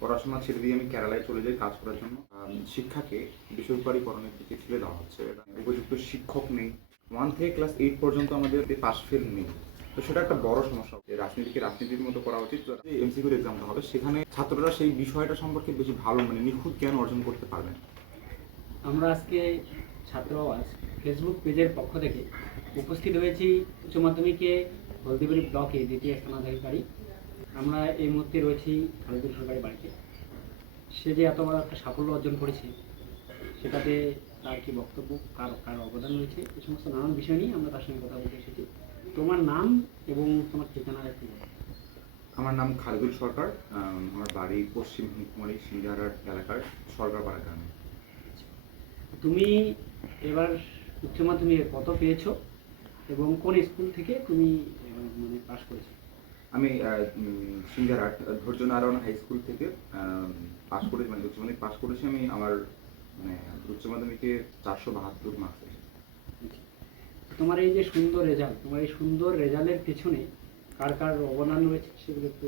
পড়াশোনা ছেড়ে দিয়ে আমি কেরালায় চলে যাই কাজ করার জন্য। শিক্ষাকে বেসরকারিকরণের দিকে ঠেলে দেওয়া হচ্ছে। উপযুক্ত শিক্ষক নেই। ওয়ান থেকে ক্লাস এইট পর্যন্ত আমাদের পাস ফেল নেই। তো সেটা একটা বড় সমস্যা। যে রাজনীতিকে রাজনীতির মতো করা উচিত। এমসিকিউর এক্সামটা হবে। সেখানে ছাত্ররা সেই বিষয়টা সম্পর্কে বেশি ভালো মানে নিখুঁত জ্ঞান অর্জন করতে পারবেন আমরা আজকে ছাত্র আওয়াজ ফেসবুক পেজের পক্ষ থেকে উপস্থিত হয়েছি উচ্চ মাধ্যমিকে হলদিবাড়ি ব্লকে দ্বিতীয় স্থানাধিকারী আমরা এই মুহূর্তে রয়েছি খালেদুল সরকারের বাড়িতে। সে যে এত বড় একটা সাফল্য অর্জন করেছে সেটাতে তার কি বক্তব্য কার কার অবদান রয়েছে এই সমস্ত নানান বিষয় নিয়ে আমরা তার সঙ্গে কথা বলতে এসেছি। তোমার নাম এবং তোমার ঠিকানা একটু। আমার নাম খালেদুল সরকার আম, আমার বাড়ি পশ্চিম হিন্দকুমারী সিংহারার এলাকার সরকারপাড়া গ্রামে। তুমি এবার উচ্চ মাধ্যমিকে কত পেয়েছ এবং কোন স্কুল থেকে তুমি মানে পাশ করেছ? আমি উম, সিংহারাট ধৈর্য নারায়ণ হাই স্কুল থেকে পাশ করে মানে উচ্চ মাধ্যমিক পাস করেছি আমি আমার মানে উচ্চ মাধ্যমিকে চারশো বাহাত্তর মার্কস তোমার এই যে সুন্দর রেজাল্ট তোমার এই সুন্দর রেজাল্টের পেছনে কার কার অবদান রয়েছে সেগুলো একটু।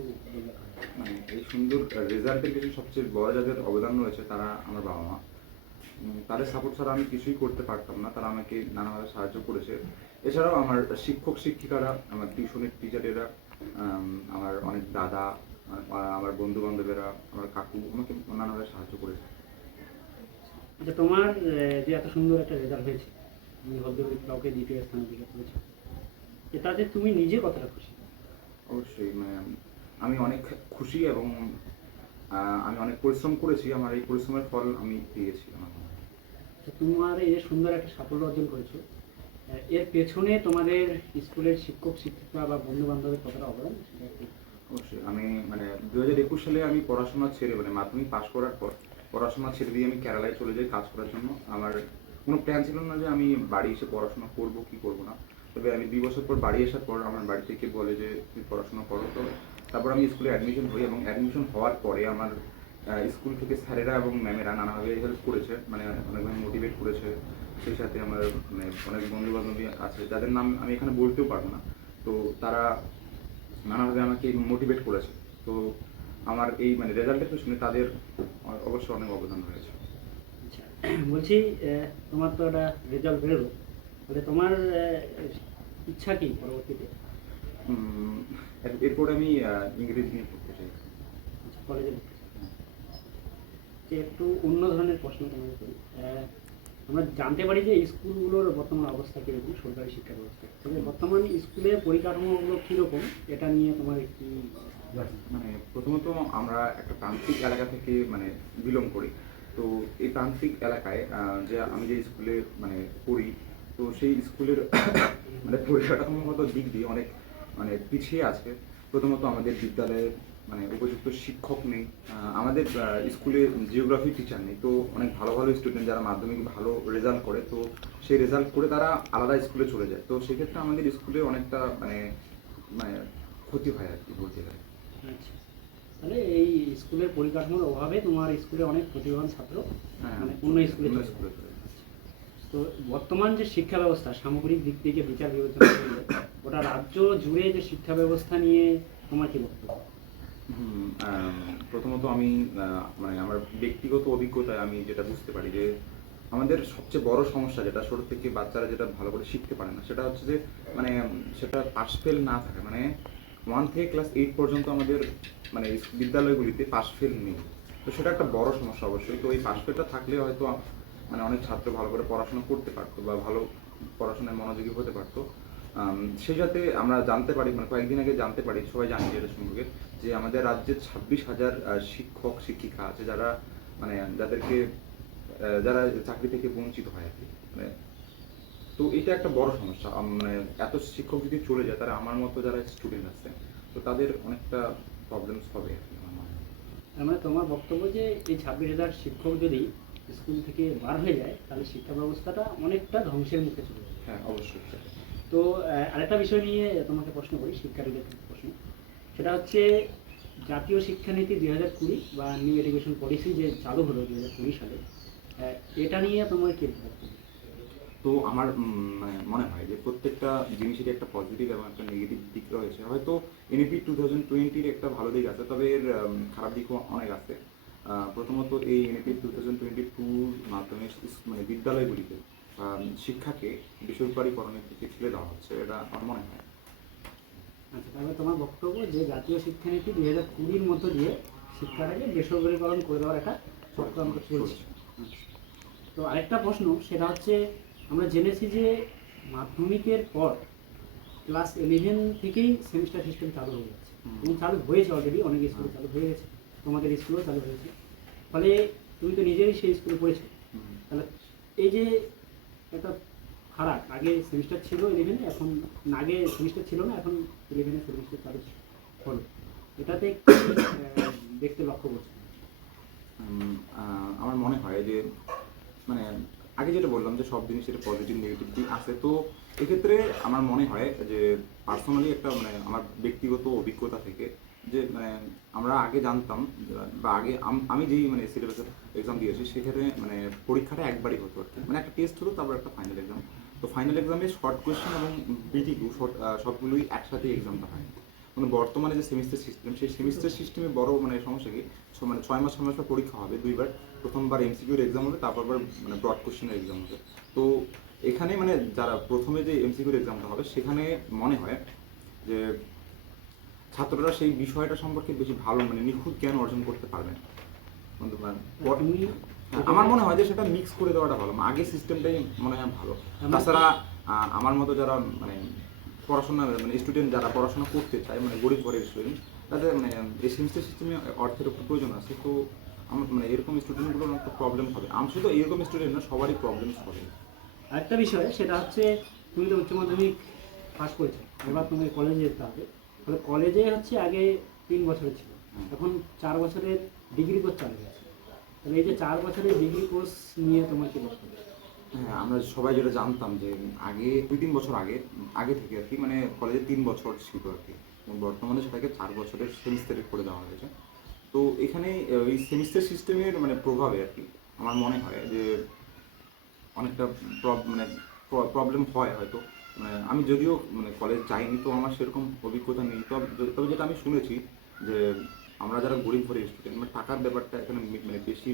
মানে এই সুন্দর রেজাল্টের পিছনে সবচেয়ে বড় যাদের অবদান রয়েছে তারা আমার বাবা মা। তাদের সাপোর্ট ছাড়া আমি কিছুই করতে পারতাম না তারা আমাকে নানাভাবে সাহায্য করেছে। এছাড়াও আমার শিক্ষক শিক্ষিকারা আমার টিউশনের টিচারেরা আমার অনেক দাদা আমার বন্ধু বান্ধবেরা আমার কাকু আমাকে নানাভাবে সাহায্য করেছে আচ্ছা তোমার যে এত সুন্দর একটা রেজাল্ট হয়েছে তুমি হলদিবাড়ি ব্লকে দ্বিতীয় স্থান অধিকার করেছ এটাতে তুমি নিজে কতটা খুশি অবশ্যই মানে আমি অনেক খুশি এবং আমি অনেক পরিশ্রম করেছি আমার এই পরিশ্রমের ফল আমি পেয়েছি আমার। তো তোমার এই যে সুন্দর একটা সাফল্য অর্জন করেছ এর পেছনে তোমাদের স্কুলের শিক্ষক, শিক্ষিকা বা বন্ধু বান্ধবের কতটা অবদান? অবশ্যই। আমি মানে দু হাজার একুশ সালে আমি পড়াশোনা ছেড়ে মানে মাধ্যমিক পাশ করার পর পড়াশোনা ছেড়ে দিয়ে আমি কেরালায় চলে যাই কাজ করার জন্য। আমার কোনো প্ল্যান ছিল না যে আমি বাড়ি এসে পড়াশোনা করব কি করব না। তবে আমি দুই বছর পর বাড়ি আসার পর আমার বাড়ি থেকে বলে যে, তুমি পড়াশোনা করো। তো তারপর আমি স্কুলে অ্যাডমিশন হই এবং অ্যাডমিশন হওয়ার পরে আমার স্কুল থেকে স্যারেরা এবং ম্যামেরা নানাভাবে হেল্প করেছে। মানে অনেকভাবে মোটিভেট করেছে। সেই সাথে আমার মানে অনেক বন্ধু বান্ধবী আছে যাদের নাম আমি এখানে বলতেও পারব না। তো তারা নানাভাবে আমাকে মোটিভেট করেছে। তো আমার এই মানে রেজাল্টের পেছনে তাদের অ- অবশ্যই অনেক অবদান রয়েছে। আচ্ছা বলছি তোমার তো একটা রেজাল্ট বেরোলো। তাহলে তোমার ইচ্ছা কি পরবর্তীতে? এরপর আমি ইংরেজি নিয়ে পড়তে চাই। আচ্ছা, কলেজে যে একটু অন্য ধরনের প্রশ্ন তোমাকে করি। আমরা জানতে পারি যে স্কুলগুলোর বর্তমান অবস্থা কীরকম সরকারি শিক্ষা ব্যবস্থা। তবে বর্তমান স্কুলের পরিকাঠামোগুলো কীরকম? এটা নিয়ে তোমার কি মানে প্রথমত আমরা একটা তান্ত্রিক এলাকা থেকে মানে বিলং করি। তো এই তান্ত্রিক এলাকায় যে আমি যে স্কুলে মানে পড়ি তো সেই স্কুলের মানে পরিকাঠামোগত দিক দিয়ে অনেক মানে পিছিয়ে আছে। প্রথমত আমাদের বিদ্যালয়ে মানে উপযুক্ত শিক্ষক নেই। আমাদের স্কুলে জিওগ্রাফি টিচার নেই। তো অনেক ভালো ভালো স্টুডেন্ট যারা মাধ্যমিক ভালো রেজাল্ট করে তো সেই রেজাল্ট করে তারা আলাদা স্কুলে চলে যায়। তো সেক্ষেত্রে আমাদের স্কুলে অনেকটা মানে মানে ক্ষতি হয় আর কি বলতে গেলে। আচ্ছা। তাহলে এই স্কুলের পরিকাঠামোর অভাবে তোমার স্কুলে অনেক প্রতিভাবান ছাত্র হ্যাঁ, মানে অন্য স্কুলে স্কুলে তো বর্তমান যে শিক্ষা ব্যবস্থা সামগ্রিক দিক থেকে বিচার বিবেচনা করলে ওটা রাজ্য জুড়ে যে শিক্ষা ব্যবস্থা নিয়ে তোমার কি বক্তব্য? প্রথমত আমি মানে আমার ব্যক্তিগত অভিজ্ঞতায় আমি যেটা বুঝতে পারি যে, আমাদের সবচেয়ে বড় সমস্যা যেটা, ছোট থেকে বাচ্চারা যেটা ভালো করে শিখতে পারে না, সেটা হচ্ছে যে মানে সেটা পাস ফেল না থাকে। মানে ওয়ান থেকে ক্লাস এইট পর্যন্ত আমাদের মানে বিদ্যালয়গুলিতে পাস ফেল নেই। তো সেটা একটা বড় সমস্যা অবশ্যই। তো এই পাস ফেলটা থাকলে হয়তো মানে অনেক ছাত্র ভালো করে পড়াশোনা করতে পারতো বা ভালো পড়াশোনায় মনোযোগী হতে পারতো। সেই সাথে আমরা জানতে পারি মানে কয়েকদিন আগে জানতে পারি, সবাই জানি এটা সম্পর্কে। যে আমাদের রাজ্যে ছাব্বিশ হাজার শিক্ষক শিক্ষিকা আছে যারা মানে যাদেরকে যারা চাকরি থেকে বঞ্চিত হয় আর কি। মানে তো এটা একটা বড় সমস্যা। মানে এত শিক্ষক যদি চলে যায় তারা আমার মতো যারা স্টুডেন্ট আছে তো তাদের অনেকটা প্রবলেমস হবে আর কি আমার মনে হয়। মানে তোমার বক্তব্য যে এই ছাব্বিশ হাজার শিক্ষক যদি স্কুল থেকে বার হয়ে যায় তাহলে শিক্ষা ব্যবস্থাটা অনেকটা ধ্বংসের মুখে চলে যাবে। হ্যাঁ অবশ্যই। তো আরেকটা বিষয় নিয়ে তোমাকে প্রশ্ন করি শিক্ষা রিলেটেড সেটা হচ্ছে জাতীয় শিক্ষানীতি দুই হাজার কুড়ি বা নিউ এডুকেশন পলিসি যে চালু হলো দুই হাজার কুড়ি সালে এটা নিয়ে তোমার কি? তো আমার মানে হয় যে প্রত্যেকটা জিনিসেরই একটা পজিটিভ এবং একটা নেগেটিভ দিক রয়েছে। হয়তো এনইপি টু থাউজেন্ড টোয়েন্টির একটা ভালো দিক আছে, তবে এর খারাপ দিকও অনেক আছে। প্রথমত এই এনইপি টু থাউজেন্ড টোয়েন্টি টুর মাধ্যমে মানে বিদ্যালয়গুলিতে শিক্ষাকে বেসরকারিকরণের দিকে ঠেলে দেওয়া হচ্ছে, এটা আমার মনে হয়। আচ্ছা তাহলে তোমার বক্তব্য যে জাতীয় শিক্ষানীতি দুই হাজার কুড়ির মধ্য দিয়ে শিক্ষাটাকে বেসরকারিকরণ করে দেওয়ার একটা চক্রান্ত চলছে আচ্ছা। তো আরেকটা প্রশ্ন সেটা হচ্ছে আমরা জেনেছি যে মাধ্যমিকের পর ক্লাস ইলেভেন থেকেই সেমিস্টার সিস্টেম চালু হয়ে যাচ্ছে। এবং চালু হয়েছে অলরেডি অনেক স্কুলে চালু হয়ে গেছে। তোমাদের স্কুলেও চালু হয়েছে। ফলে তুমি তো নিজেই সেই স্কুলে পড়েছো। তাহলে এই যে একটা ফারাক আগে সেমিস্টার ছিল ইলেভেনে এখন আগে সেমিস্টার ছিল না, এখন ইলেভেনে সেমিস্টার চালু হলো। এটাতে দেখতে লক্ষ্য করছ আমার মনে হয় যে মানে আগে যেটা বললাম যে সব জিনিসের পজিটিভ নেগেটিভ দিক আছে। তো এক্ষেত্রে আমার মনে হয় যে পার্সোনালি একটা মানে আমার ব্যক্তিগত অভিজ্ঞতা থেকে যে মানে আমরা আগে জানতাম বা আগে আমি যেই মানে সিলেবাসের এক্সাম দিয়েছি, সেক্ষেত্রে মানে পরীক্ষাটা একবারই হতো আর কি। মানে একটা টেস্ট হতো তারপর একটা ফাইনাল এক্সাম তো ফাইনাল এক্সামে শর্ট কোয়েশ্চেন এবং বিটিকিউ শর্ট সবগুলোই একসাথে এক্সামটা হয়। মানে বর্তমানে যে সেমিস্টার সিস্টেম সেই সেমিস্টার সিস্টেমে বড় মানে সমস্যা কি? মানে ছয় মাস ছয় মাস পরীক্ষা হবে দুইবার। প্রথমবার এমসিকিউর এক্সাম হবে তারপর আবার মানে ব্রড কোশ্চেনের এক্সাম হবে। তো এখানে মানে যারা প্রথমে যে এমসিকিউর এক্সামটা হবে, সেখানে মনে হয় যে ছাত্ররা সেই বিষয়টা সম্পর্কে বেশি ভালো মানে নিখুঁত জ্ঞান অর্জন করতে পারবে আমার মনে হয় যে সেটা মিক্স করে দেওয়াটা ভালো। আগে সিস্টেমটাই মনে হয় ভালো। আমার- তাছাড়া আমার মতো যারা মানে পড়াশোনা মানে স্টুডেন্ট যারা পড়াশোনা করতে চায় মানে গরিব ঘরের স্টুডেন্ট তাদের মানে এই সেমিস্টার সিস্টেমে অর্থের একটু প্রয়োজন আছে। তো আমার মানে এরকম স্টুডেন্টগুলোর একটা প্রবলেম হবে। আমি শুধু এরকম স্টুডেন্ট না সবারই প্রবলেম হবে। আরেকটা বিষয় সেটা হচ্ছে তুমি তো উচ্চ মাধ্যমিক পাস করেছ। এবার তুমি কলেজে যেতে হবে। তাহলে কলেজে হচ্ছে আগে তিন বছরের ছিল। এখন চার বছরের ডিগ্রি কোর্স চালু হয়েছে তাহলে এই যে চার বছরের ডিগ্রি কোর্স নিয়ে তোমার কি বক্তব্য? হ্যাঁ আমরা সবাই যেটা জানতাম যে আগে, দুই তিন বছর আগে আগে থেকে আর কি মানে কলেজে তিন বছর ছিল আর কি। বর্তমানে সেটাকে চার বছরের সেমিস্টারে করে দেওয়া হয়েছে। তো এখানে এই সেমিস্টার সিস্টেমের মানে প্রভাবে আর কি, আমার মনে হয় যে অনেকটা মানে প্রবলেম হয় হয়তো। মানে আমি যদিও মানে কলেজ যাইনি, তো আমার সেরকম অভিজ্ঞতা নেই। তবে তবে যেটা আমি শুনেছি যে আমরা যারা গরিব ঘরের স্টুডেন্ট মানে টাকার ব্যাপারটা এখানে মানে বেশি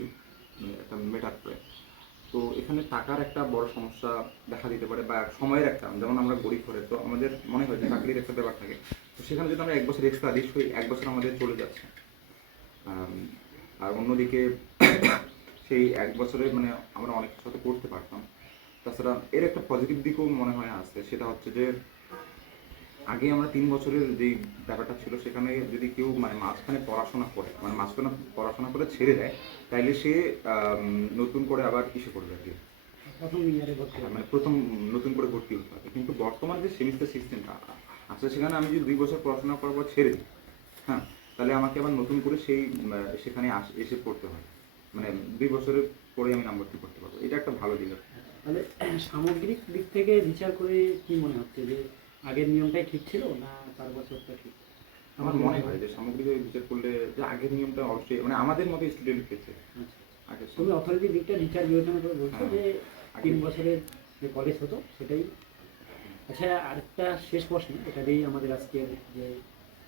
মানে একটা মেটার করে তো এখানে টাকার একটা বড় সমস্যা দেখা দিতে পারে বা সময়ের একটা, যেমন আমরা গরিব ঘরে, তো আমাদের মনে হয় যে চাকরির একটা ব্যাপার থাকে। তো সেখানে যদি আমরা এক বছর এক্সট্রা দিই সেই এক বছর আমাদের চলে যাচ্ছে। আর অন্যদিকে সেই এক বছরে মানে আমরা অনেক কিছু করতে পারতাম। তাছাড়া এর একটা পজিটিভ দিকও মনে হয় আছে, সেটা হচ্ছে যে আগে আমরা তিন বছরের যেই ব্যাপারটা ছিল সেখানে যদি কেউ মানে মাঝখানে পড়াশোনা করে মানে মাঝখানে পড়াশোনা করে ছেড়ে দেয় তাইলে সে নতুন করে আবার কিসে করবে আর কি? প্রথম ইয়ারে ভর্তি মানে প্রথম নতুন করে ভর্তি হতে হবে। কিন্তু বর্তমান যে সেমিস্টার সিস্টেমটা আছে সেখানে আমি যদি দুই বছর পড়াশোনা করার পর ছেড়ে দিই হ্যাঁ তাহলে আমাকে আবার নতুন করে সেই সেখানে এসে পড়তে হয়। মানে দুই বছরের পরে আমি নাম ভর্তি করতে পারব। এটা একটা ভালো দিক তাহলে সামগ্রিক দিক থেকে বিচার করে কি মনে হচ্ছে যে আগের নিয়মটাই ঠিক ছিল না চার বছরটা ঠিক? আমার মনে হয় যে সামগ্রিকভাবে বিচার করলে যে আগের নিয়মটা অবশ্যই মানে আমাদের মতো স্টুডেন্ট ক্ষেত্রে আগে তুমি অর্থনৈতিক দিকটা বিচার বিবেচনা করে বলছো হ্যাঁ। যে তিন বছরের যে কলেজ হতো সেটাই। আচ্ছা আরেকটা শেষ প্রশ্ন এটা দিয়েই আমাদের আজকের যে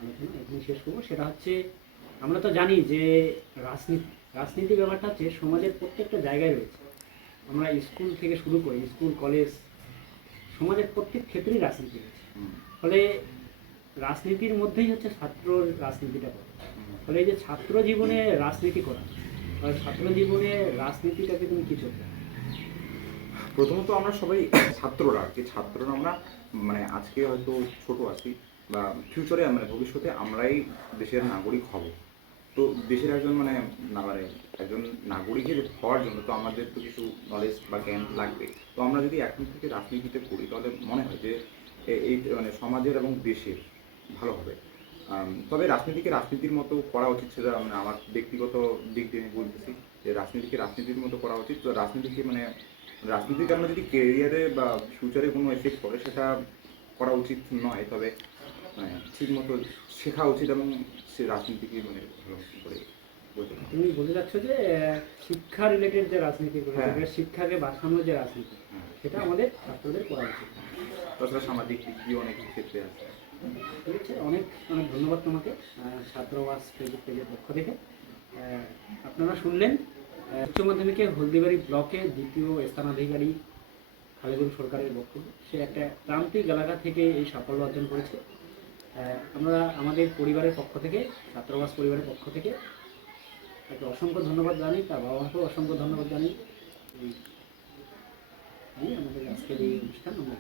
আলোচনা এখানে শেষ করব। সেটা হচ্ছে আমরা তো জানি যে রাজনীতি রাজনীতি ব্যাপারটা হচ্ছে সমাজের প্রত্যেকটা জায়গায় রয়েছে। আমরা স্কুল থেকে শুরু করি স্কুল কলেজ সমাজের প্রত্যেক ক্ষেত্রেই রাজনীতি রয়েছে ফলে রাজনীতির মধ্যেই হচ্ছে ছাত্র রাজনীতিটা করে ফলে এই যে ছাত্র জীবনে রাজনীতি করা ছাত্র জীবনে রাজনীতিটাকে তুমি কি চলবে প্রথমত আমরা সবাই ছাত্ররা আর কি ছাত্ররা আমরা মানে আজকে হয়তো ছোট আছি বা ফিউচারে মানে ভবিষ্যতে আমরাই দেশের নাগরিক হব। তো দেশের একজন মানে না মানে একজন নাগরিকের হওয়ার জন্য তো আমাদের তো কিছু নলেজ বা জ্ঞান লাগবে। তো আমরা যদি এখন থেকে রাজনীতিতে করি তাহলে মনে হয় যে এই মানে সমাজের এবং দেশের ভালো হবে। তবে রাজনীতিকে রাজনীতির মতো করা উচিত সেটা মানে আমার ব্যক্তিগত দিক দিয়ে আমি বলতেছি যে রাজনীতিকে রাজনীতির মতো করা উচিত। তো রাজনীতিকে মানে রাজনীতির কারণে যদি কেরিয়ারে বা ফিউচারে কোনো এফেক্ট পড়ে, সেটা করা উচিত নয়। তবে মানে ঠিক মতো শেখা উচিত এবং সে রাজনীতিকে মানে ভালো করে তুমি বলতে চাচ্ছ যে শিক্ষা রিলেটেড যে রাজনীতি হ্যাঁ। যে শিক্ষাকে বাঁচানোর যে রাজনীতি। সেটা আমাদের ছাত্রদের করা উচিত। তাছাড়া সামাজিক দিক দিয়ে অনেক ক্ষেত্রে আছে। ঠিক আছে অনেক অনেক ধন্যবাদ তোমাকে ছাত্রবাস ফেসবুক পেজের পক্ষ থেকে। আপনারা শুনলেন উচ্চ মাধ্যমিকে হলদিবাড়ি ব্লকে দ্বিতীয় স্থানাধিকারী খালেদুল সরকারের বক্তব্য। সে একটা প্রান্তিক এলাকা থেকে এই সাফল্য অর্জন করেছে। আমরা আমাদের পরিবারের পক্ষ থেকে, ছাত্রবাস পরিবারের পক্ষ থেকে তাকে অসংখ্য ধন্যবাদ জানাই, তার বাবা মাকেও অসংখ্য ধন্যবাদ জানাই আমাদের আজকের এই অনুষ্ঠান আমরা।